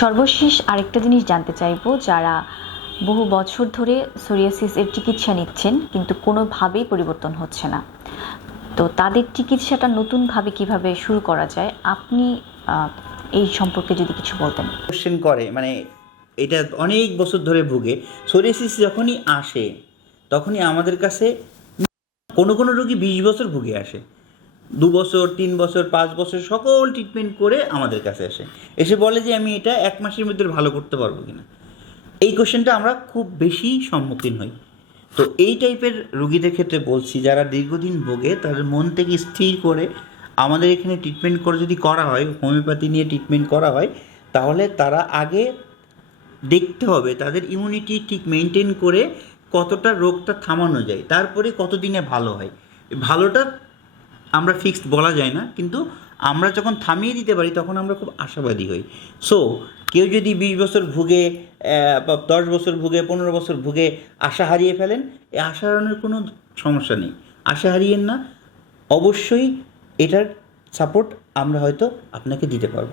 সর্বশেষ আরেকটা জিনিস জানতে চাইবো, যারা বহু বছর ধরে সোরিয়াসিসের চিকিৎসা নিচ্ছেন কিন্তু কোনোভাবেই পরিবর্তন হচ্ছে না, তো তাদের চিকিৎসাটা নতুনভাবে কিভাবে শুরু করা যায়, আপনি এই সম্পর্কে যদি কিছু বলতেন। কোশ্চেন করে মানে এটা অনেক বছর ধরে ভুগে সোরিয়াসিস যখনই আসে তখনই আমাদের কাছে কোনো কোনো রোগী 20 বছর ভুগে আসে, 2 বছর 3 বছর 5 বছর সকল ট্রিটমেন্ট করে আমাদের কাছে আসে, এসে বলে যে আমি এটা 1 মাসের মধ্যে ভালো করতে পারবো কিনা। এই কোশ্চেনটা আমরা খুব বেশি সম্মুখীন হই। তো এই টাইপের রুগীদের ক্ষেত্রে বলছি, যারা দীর্ঘদিন ভোগে তাদের মন থেকে স্থির করে আমাদের এখানে ট্রিটমেন্ট করে যদি করা হয়, হোমিওপ্যাথি নিয়ে ট্রিটমেন্ট করা হয়, তাহলে তারা আগে দেখতে হবে তাদের ইমিউনিটি ঠিক মেনটেন করে কতটা রোগটা থামানো যায়, তারপরে কতদিনে ভালো হয়। ভালোটা আমরা ফিক্সড বলা যায় না, কিন্তু আমরা যখন থামিয়ে দিতে পারি তখন আমরা খুব আশাবাদী হই। সো কেউ যদি 20 বছর ভুগে বা 10 বছর ভুগে 15 বছর ভুগে আশা হারিয়ে ফেলেন, এই আশা হারানোর কোনো সমস্যা নেই, আশা হারিয়েন না। অবশ্যই এটার সাপোর্ট আমরা হয়তো আপনাকে দিতে পারবো।